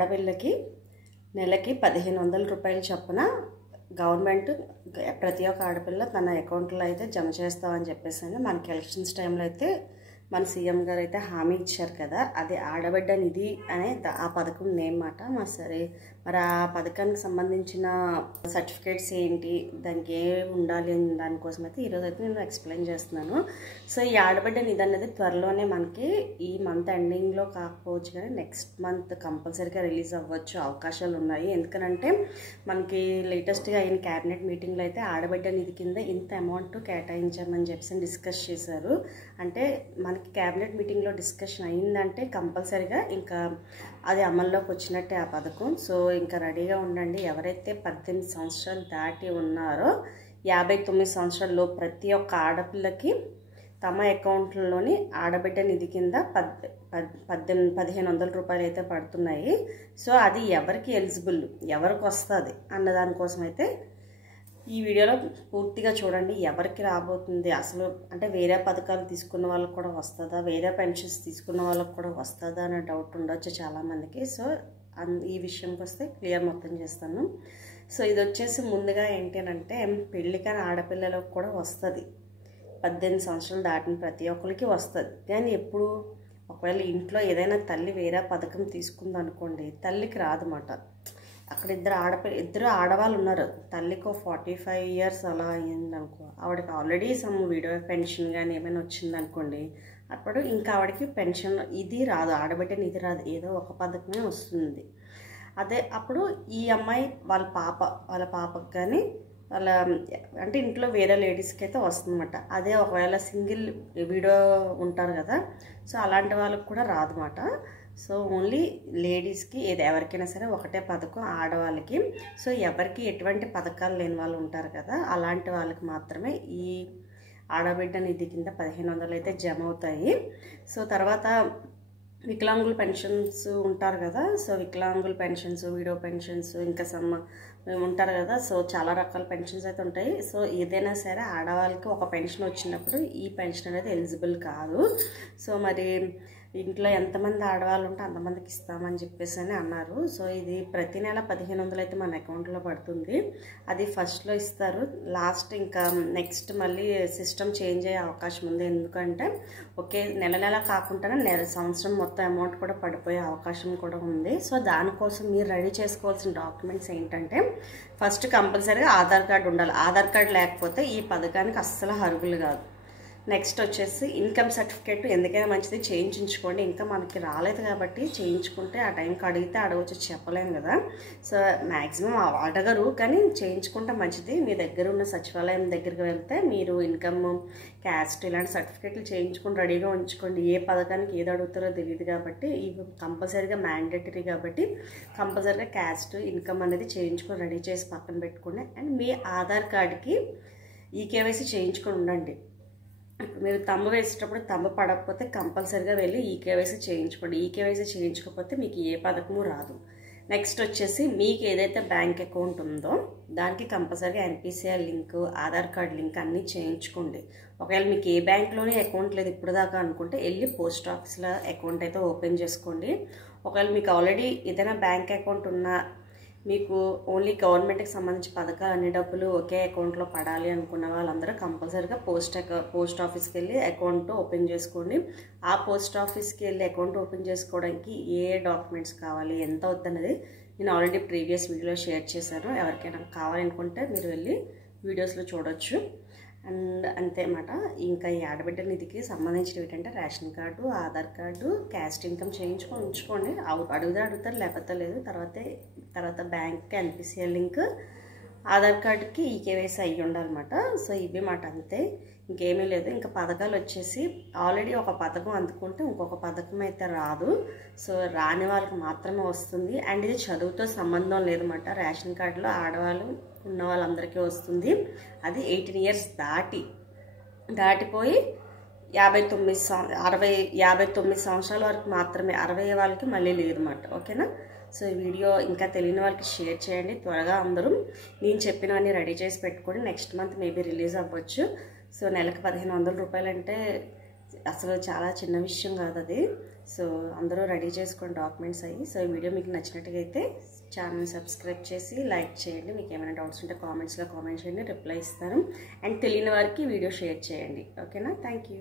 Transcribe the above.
ఆడపిల్లకి నెలకి 1500 రూపాయలు చొప్పున గవర్నమెంట్ ప్రతి ఒక్క ఆడపిల్ల తన అకౌంట్లో అయితే జమ చేస్తామని చెప్పేసి మనకి ఎలక్షన్స్ టైంలో అయితే మన సీఎం గారు అయితే హామీ ఇచ్చారు కదా. అది ఆడబిడ్డ నిధి అనే ఆ పథకం నేమ్ మాట. సరే మరి ఆ పథకానికి సంబంధించిన సర్టిఫికేట్స్ ఏంటి, దానికి ఏ ఉండాలి అని దానికోసం అయితే ఈరోజు అయితే నేను ఎక్స్ప్లెయిన్ చేస్తున్నాను. సో ఈ ఆడబిడ్డ నిధి అనేది త్వరలోనే మనకి ఈ మంత్ ఎండింగ్లో కాకపోవచ్చు కానీ నెక్స్ట్ మంత్ కంపల్సరీగా రిలీజ్ అవ్వచ్చు అవకాశాలు ఉన్నాయి. ఎందుకనంటే మనకి లేటెస్ట్గా అయిన క్యాబినెట్ మీటింగ్లో అయితే ఆడబిడ్డ నిధి కింద ఇంత అమౌంట్ కేటాయించామని చెప్పేసి డిస్కస్ చేశారు. అంటే మనకి క్యాబినెట్ మీటింగ్లో డిస్కషన్ అయిందంటే కంపల్సరీగా ఇంకా అది అమల్లోకి వచ్చినట్టే ఆ పథకం. సో ఇంకా రెడీగా ఉండండి. ఎవరైతే 18 సంవత్సరాలు దాటి ఉన్నారో 59 సంవత్సరాల్లో ప్రతి ఒక్క ఆడపిల్లకి తమ అకౌంట్లోని ఆడబిడ్డ నిధి కింద 1500 రూపాయలు అయితే పడుతున్నాయి. సో అది ఎవరికి ఎలిజిబుల్, ఎవరికి వస్తుంది అన్నదానికోసం అయితే ఈ వీడియోలో పూర్తిగా చూడండి. ఎవరికి రాబోతుంది అసలు, అంటే వేరే పథకాలు తీసుకున్న వాళ్ళకి కూడా వస్తుందా, వేరే పెన్షన్స్ తీసుకున్న వాళ్ళకి కూడా వస్తుందా అనే డౌట్ ఉండొచ్చు చాలామందికి. సో ఈ విషయంకి వస్తే క్లియర్ మొత్తం చేస్తాను. సో ఇది వచ్చేసి ముందుగా ఏంటి అంటే పెళ్ళికైన ఆడపిల్లలకు కూడా వస్తుంది. 18 సంవత్సరాలు దాటిన ప్రతి ఒక్కరికి వస్తుంది. కానీ ఎప్పుడు ఒకవేళ ఇంట్లో ఏదైనా తల్లి వేరే పథకం తీసుకుందనుకోండి, తల్లికి రాదన్నమాట. అక్కడ ఇద్దరు ఆడవాళ్ళు ఉన్నారు. తల్లికి 45 ఇయర్స్ అలా అయిందనుకో, ఆవిడకి ఆల్రెడీ సమ్ వీడియో పెన్షన్ కానీ ఏమైనా వచ్చిందనుకోండి, అప్పుడు ఇంకా ఆవిడకి పెన్షన్ ఇది రాదు, ఆడబిడ్డని ఇది రాదు, ఏదో ఒక పథకమే వస్తుంది. అదే అప్పుడు ఈ అమ్మాయి వాళ్ళ పాపకు కానీ వాళ్ళ అంటే ఇంట్లో వేరే లేడీస్కి అయితే వస్తుందన్నమాట. అదే ఒకవేళ సింగిల్ వీడియో ఉంటారు కదా, సో అలాంటి వాళ్ళకి కూడా రాదన్నమాట. సో ఓన్లీ లేడీస్కి ఏది ఎవరికైనా సరే ఒకటే పథకం ఆడవాళ్ళకి. సో ఎవరికి ఎటువంటి పథకాలు లేని వాళ్ళు ఉంటారు కదా, అలాంటి వాళ్ళకి మాత్రమే ఈ ఆడబిడ్డ నిధి కింద 1500 అయితే జమ అవుతాయి. సో తర్వాత వికలాంగుల పెన్షన్స్ ఉంటారు కదా, సో వికలాంగుల పెన్షన్స్, వీడియో పెన్షన్స్, ఇంకా ఉంటారు కదా. సో చాలా రకాల పెన్షన్స్ అయితే ఉంటాయి. సో ఏదైనా సరే ఆడవాళ్ళకి ఒక పెన్షన్ వచ్చినప్పుడు ఈ పెన్షన్ అనేది ఎలిజిబుల్ కాదు. సో మరి ఇంట్లో ఎంతమంది ఆడవాళ్ళు ఉంటే అంతమందికి ఇస్తామని చెప్పేసి అని అన్నారు. సో ఇది ప్రతి నెల 1500 అయితే మన అకౌంట్లో పడుతుంది. అది ఫస్ట్లో ఇస్తారు, లాస్ట్ ఇంకా నెక్స్ట్ మళ్ళీ సిస్టమ్ చేంజ్ అయ్యే అవకాశం ఉంది. ఎందుకంటే ఒకే నెల కాకుండా సంవత్సరం మొత్తం అమౌంట్ కూడా పడిపోయే అవకాశం కూడా ఉంది. సో దానికోసం మీరు రెడీ చేసుకోవాల్సిన డాక్యుమెంట్స్ ఏంటంటే ఫస్ట్ కంపల్సరీగా ఆధార్ కార్డు ఉండాలి. ఆధార్ కార్డు లేకపోతే ఈ పథకానికి అస్సలు అర్హులు కాదు. నెక్స్ట్ వచ్చేసి ఇన్కమ్ సర్టిఫికేట్ ఎందుకైనా మంచిది చేయించుకోండి. ఇంకా మనకి రాలేదు కాబట్టి చేయించుకుంటే ఆ టైంకి అడిగితే అడగవచ్చు, చెప్పలేము కదా. సో మ్యాక్సిమం అడగరు, కానీ చేయించుకుంటే మంచిది. మీ దగ్గర ఉన్న సచివాలయం దగ్గరికి వెళ్తే మీరు ఇన్కమ్, క్యాస్ట్ ఇలాంటి సర్టిఫికేట్లు చేయించుకొని రెడీగా ఉంచుకోండి. ఏ పథకానికి ఏది అడుగుతారో తెలియదు కాబట్టి ఇవి కంపల్సరీగా మ్యాండేటరీ కాబట్టి కంపల్సరీగా క్యాస్ట్, ఇన్కమ్ అనేది చేయించుకొని రెడీ చేసి పక్కన పెట్టుకోండి. అండ్ మీ ఆధార్ కార్డుకి ఈకేవైసీ చేయించుకొని ఉండండి. మీరు తమ్ము వేసేటప్పుడు తమ్ము పడకపోతే కంపల్సరీగా వెళ్ళి ఈకేవైసీ చేయించుకోండి. ఈకేవైసీ చేయించుకోకపోతే మీకు ఏ పథకము రాదు. నెక్స్ట్ వచ్చేసి మీకు ఏదైతే బ్యాంక్ అకౌంట్ ఉందో దానికి కంపల్సరీగా NPCI link, Aadhaar card link అన్నీ చేయించుకోండి. ఒకవేళ మీకు ఏ బ్యాంక్లోనే అకౌంట్ లేదు ఇప్పుడు దాకా అనుకుంటే వెళ్ళి పోస్ట్ ఆఫీస్లో అకౌంట్ అయితే ఓపెన్ చేసుకోండి. ఒకవేళ మీకు ఆల్రెడీ ఏదైనా బ్యాంక్ అకౌంట్ ఉన్నా, మీకు ఓన్లీ గవర్నమెంట్కి సంబంధించి పథకాలు అన్ని డబ్బులు ఒకే అకౌంట్లో పడాలి అనుకున్న వాళ్ళందరూ కంపల్సరీగా పోస్ట్ ఆఫీస్కి వెళ్ళి అకౌంట్ ఓపెన్ చేసుకోండి. ఆ పోస్ట్ ఆఫీస్కి వెళ్ళి అకౌంట్ ఓపెన్ చేసుకోవడానికి ఏ డాక్యుమెంట్స్ కావాలి, ఎంత అవుతుందనేది నేను ఆల్రెడీ ప్రీవియస్ వీడియోలో షేర్ చేశాను. ఎవరికైనా కావాలనుకుంటే మీరు వెళ్ళి వీడియోస్లో చూడొచ్చు. అండ్ అంతే అన్నమాట. ఇంకా ఈ ఆడబిడ్డ నిధికి సంబంధించినవి ఏంటంటే ration card, Aadhaar card, caste income చేయించుకొని ఉంచుకోండి. అడుగుతారు లేకపోతే లేదు. తర్వాత బ్యాంక్కి ఎన్పిసిఐ లింక్, ఆధార్ కార్డుకి ఈకేవైసీ అయ్యి ఉండాలన్నమాట. సో ఇవి మాట అంతే, ఇంకేమీ లేదు. ఇంకా పథకాలు వచ్చేసి ఆల్రెడీ ఒక పథకం అందుకుంటే ఇంకొక పథకం అయితే రాదు. సో రాని వాళ్ళకి మాత్రమే వస్తుంది. అండ్ ఇది చదువుతో సంబంధం లేదన్నమాట. రేషన్ కార్డులో ఆడవాళ్ళు ఉన్న వాళ్ళందరికీ వస్తుంది. అది 18 ఇయర్స్ దాటిపోయి 59 సంవత్సరాల వరకు మాత్రమే. 60 వాళ్ళకి మళ్ళీ లేదన్నమాట. ఓకేనా. సో ఈ వీడియో ఇంకా తెలియని వాళ్ళకి షేర్ చేయండి. త్వరగా అందరూ నేను చెప్పినవన్నీ రెడీ చేసి పెట్టుకోండి. నెక్స్ట్ మంత్ మేబీ రిలీజ్ అవ్వచ్చు. సో నెలకు 1500 రూపాయలు అంటే అసలు చాలా చిన్న విషయం కాదు అది. సో అందరూ రెడీ చేసుకోండి డాక్యుమెంట్స్ అయ్యి. సో ఈ వీడియో మీకు నచ్చినట్టుగా అయితే ఛానల్ని సబ్స్క్రైబ్ చేసి లైక్ చేయండి. మీకు ఏమైనా డౌట్స్ ఉంటే కామెంట్స్లో కామెంట్ చేయండి, రిప్లై ఇస్తాను. అండ్ తెలియని వారికి వీడియో షేర్ చేయండి. ఓకేనా? Thank you.